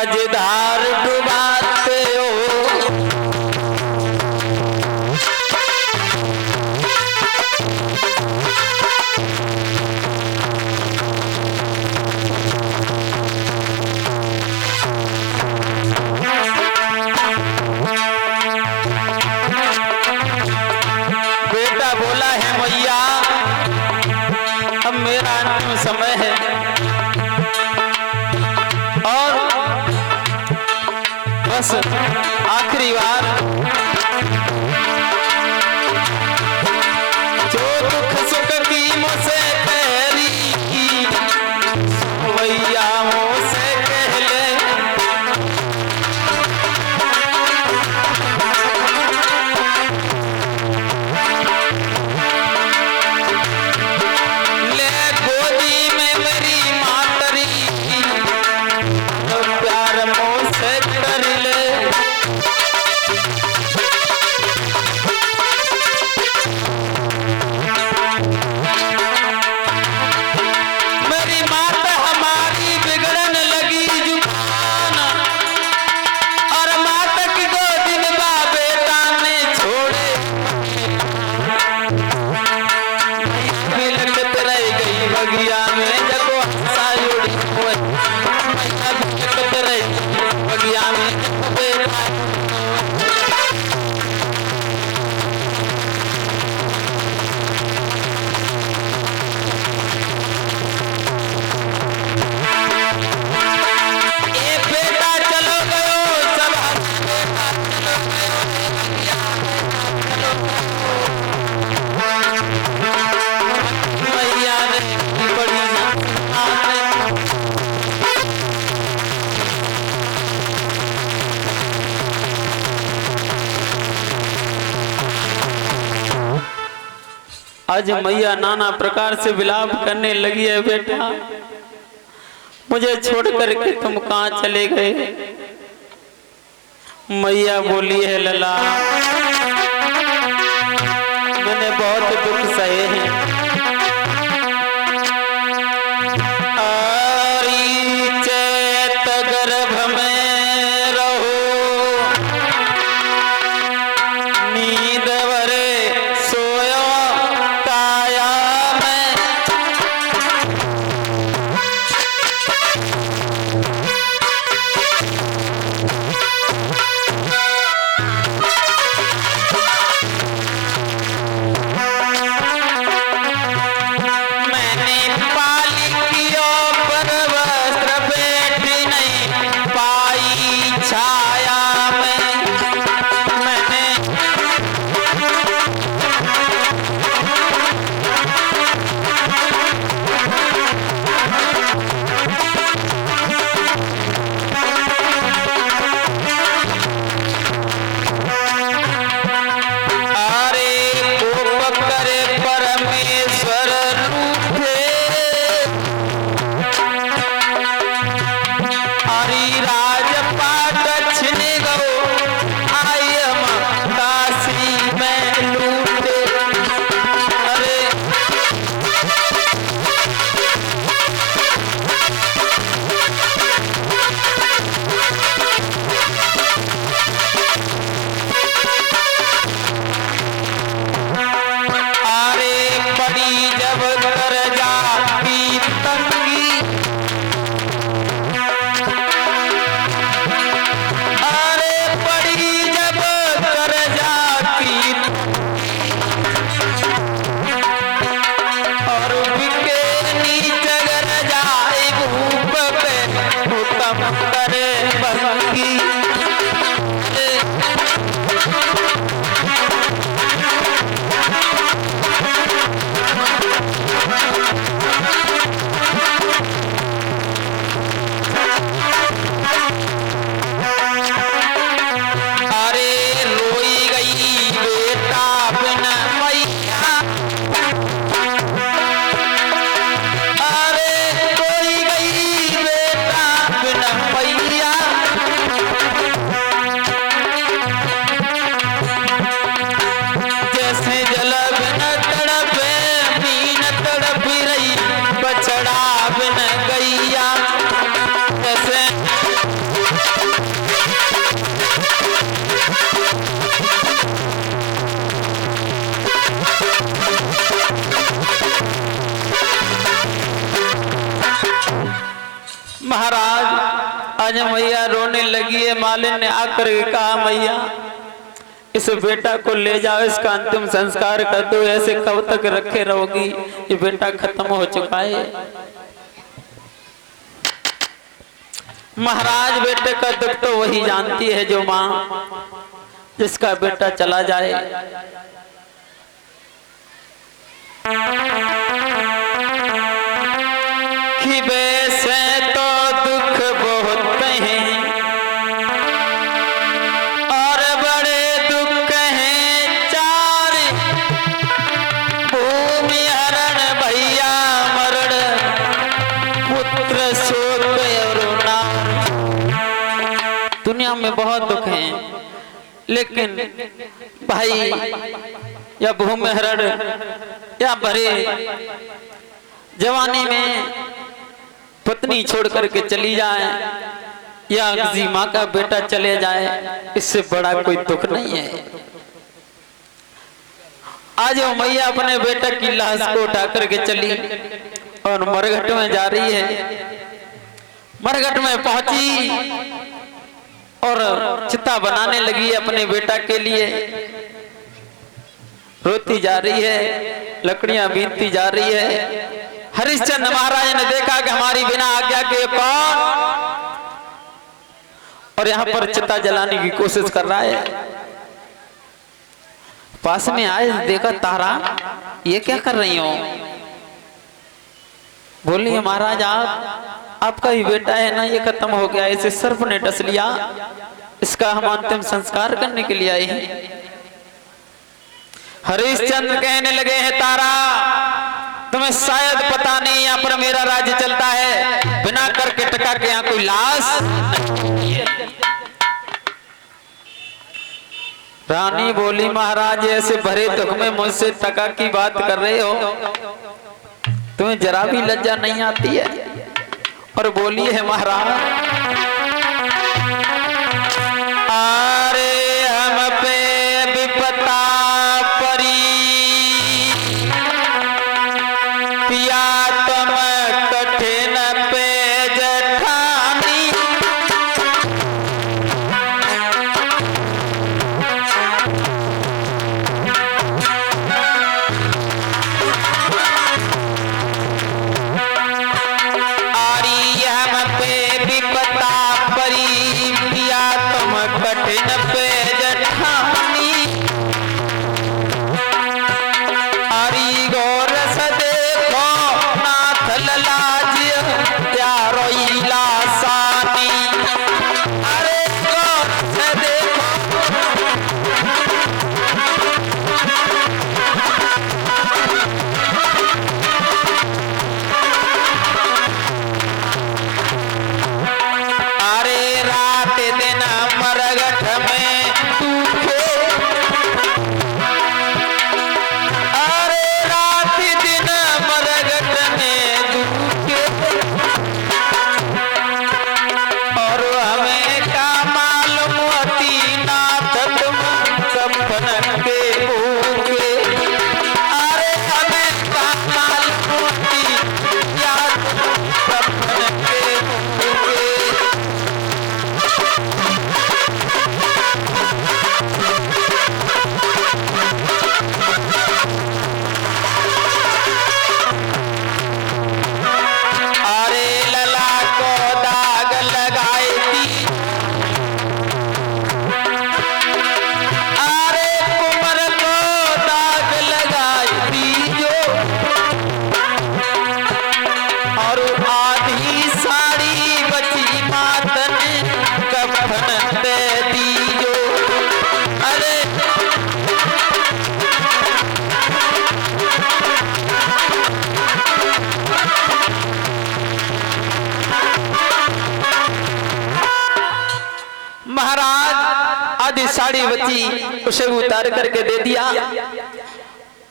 मजेदार डुबाते हो। बेटा बोला है मैया अब मेरा अंतिम समय है और बस आखिरी बार जो दुख सुख की मुझसे तेरी मैया मुझसे कह ले। ले गोदी में मेरी मातरी तो प्यार मुझसे कर ले। मेरी मात हमारी बिगड़न लगी जुबान और मात की गोदी में बेटा ने छोड़े बिलखत रह गई बगिया में जगो हंसा उड़ी हुए बिलखत रह गई बगिया में बेटा। ए बेटा चलो गयो सब बेटा चलो गयो मैया ने बड़ी आज मैया नाना प्रकार से विलाप करने लगी है। बेटा मुझे छोड़ करके तुम कहाँ चले गए। मैया बोली है लला मैंने बहुत दुख सहे हैं। आरी चैत गर्भ में रहो नींद भरे सोयो काया में। मैंने पाली कियो पर वस्त्र बैठी नहीं पाई छाया में। मैंने अरे कोप करे परमेश्वर रूठे हरि राजपाट छिन गो आई हम काशी में लूटे। अरे अरे बड़ी जब कर जाती तंगी अरे बड़ी जब कर जाती और बिके नीचे गर जाए भूप पे हुक्म करे बंगी। अरे रोई गई बेटा बिन मैया अरे रोई गई बेटा बिन मैया। महाराज आज मैया रोने लगी है। मालिन ने आकर कहा मैया इस बेटा को ले जाओ, इसका अंतिम संस्कार कर दो, ऐसे कब तक रखे रहोगी, ये बेटा खत्म हो चुका है। महाराज बेटे का दुख तो वही जानती है जो माँ जिसका बेटा चला जाए। कि वैसे तो दुख बहुत हैं और बड़े दुख हैं चार, भूमि हरण भैया मरण पुत्र शोक और नाम। दुनिया में बहुत दुख हैं, लेकिन भाई या भूमि हरण या भरे जवानी में पत्नी छोड़ करके चली जाए या किसी माँ का बेटा चले जाए, इससे बड़ा कोई दुख नहीं है। आज वो मैया अपने बेटे की लाश को उठा करके चली और मरघट में जा रही है। मरघट में पहुंची और चिता बनाने लगी अपने बेटा के लिए। रोती जा रही है, लकड़ियां बीनती जा रही है। हरिश्चंद्र महाराज ने देखा कि हमारी बिना आज्ञा के कौन, और यहाँ पर चिता जलाने की कोशिश कर रहा है। पास में आए, देखा तारा ये क्या कर रही हो? बोली महाराज आपका ही बेटा है ना, ये खत्म हो गया, इसे सर्प ने डस लिया, इसका हम अंतिम संस्कार करने के लिए आए हैं। हरिश्चंद्र कहने लगे हैं तारा तुम्हें शायद पता नहीं यहाँ पर मेरा राज्य चलता है, बिना करके टका के यहाँ कोई लाश। रानी बोली महाराज ऐसे भरे दुख में मुझसे टका की बात कर रहे हो, तुम्हें जरा भी लज्जा नहीं आती है? और बोली है महाराज अरे हम पे विपता परी पिया तुम कठिन पे जठानी। आरी हम पे विपता परी पिया तुम कठिन पे जठानी। आरी गौर सदे को नाथ ललाज प्यारो लासानी। अरे गौर सदे अरे रात दिन मरघट में दुखे, अरे रात दिन मरघट में दुखे, और हमें क्या मालूम होती नाथ तुम कफन के भूखे। अरे हमें क्या मालूम होती या तुम कफन के भूखे। अरे लला को दाग लगाई थी, अरे कुमर को दाग लगाई थी जो, और आधी साड़ी बची मातन कफन दे दी जो। अरे महाराज आधी साड़ी बची उसे उतार करके दे दिया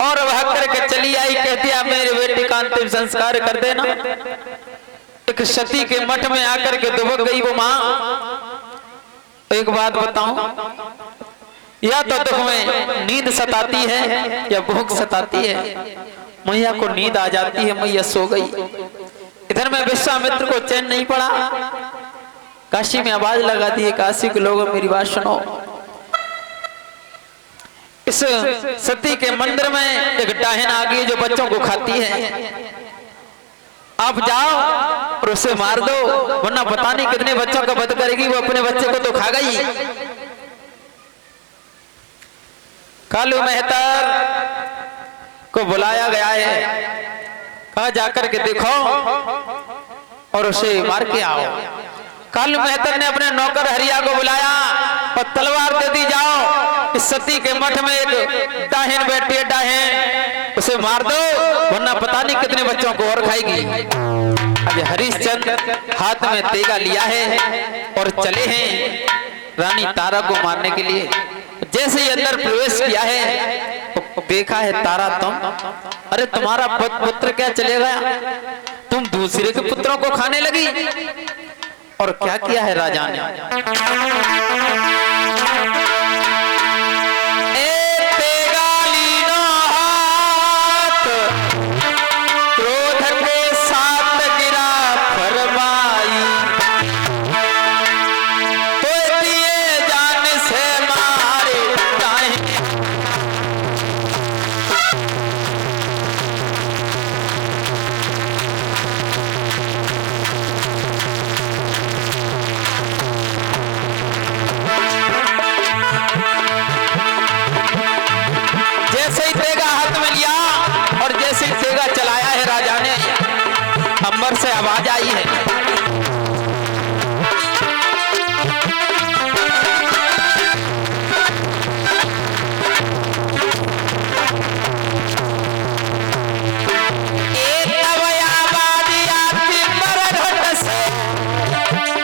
और वह करके चली आई। कह दिया मेरे बेटे का अंतिम संस्कार कर देना। एक सती के मठ में आकर के दुबक गई वो माँ। एक बात बताऊं, या तो दुख में नींद सताती है या भूख सताती है। मैया को नींद आ जाती है, मैया सो गई। इधर में विश्वामित्र को चैन नहीं पड़ा, काशी में आवाज लगा दी, काशी के लोगों मेरी बात सुनो, इस सती के मंदिर में एक डाहिन आ गई जो बच्चों को खाती है, आप जाओ और उसे मार दो, वरना पता नहीं कितने बच्चों का वध करेगी, वो अपने बच्चे को तो खा गई। कालू मेहतर को बुलाया गया है, कहा जाकर के देखो और उसे मार के आओ। कालू मेहतर ने अपने नौकर हरिया को बुलाया और तलवार दे दी, जाओ इस सती के मठ में एक डाहिन बैठी है, डाहिन उसे मार दो, वरना पता नहीं कितने बच्चों को और खाएगी। अब हरिश्चंद्र हाथ में तेगा लिया है और चले हैं रानी तारा को मारने के लिए। जैसे ही अंदर प्रवेश किया है तो देखा है तारा, तुम, अरे तुम्हारा पुत्र क्या चले गया, तुम दूसरे के पुत्रों को खाने लगी। और क्या किया है राजा ने, अंबर से आवाज आई है,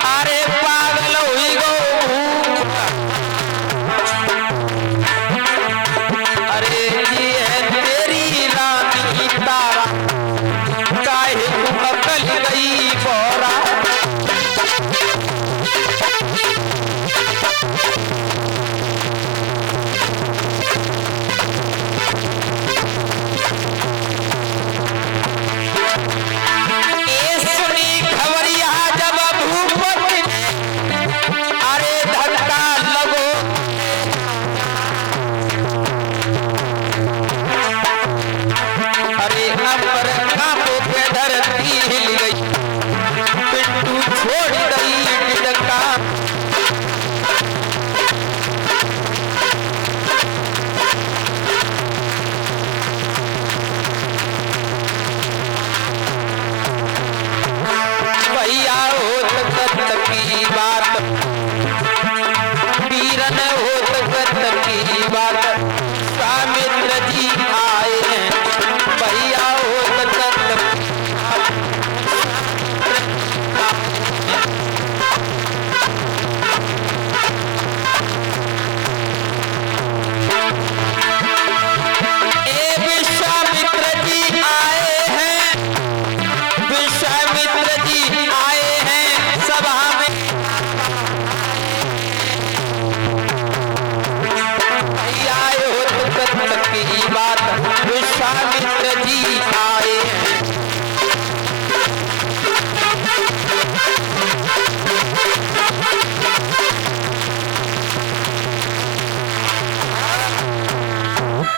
अरे पागल हुई गो, अरे ये है तेरी रानी तारा, काहे अकल गई बोरा। सुनी खबरिया जब भूपति, अरे धक्का लगो, अरे अंबर कांपो के धरती हिल गई, पिंटू छोड़ गई डंका। भैया होत कत की बात, वीरन होत कत की बात, स्वामित्र जी आए हैं, भैया होत कत विश्वामित्र जी आए हैं, विश्वामित्र जी आए हैं सभा में, आए हो तो की बात, विश्वामित्र जी आए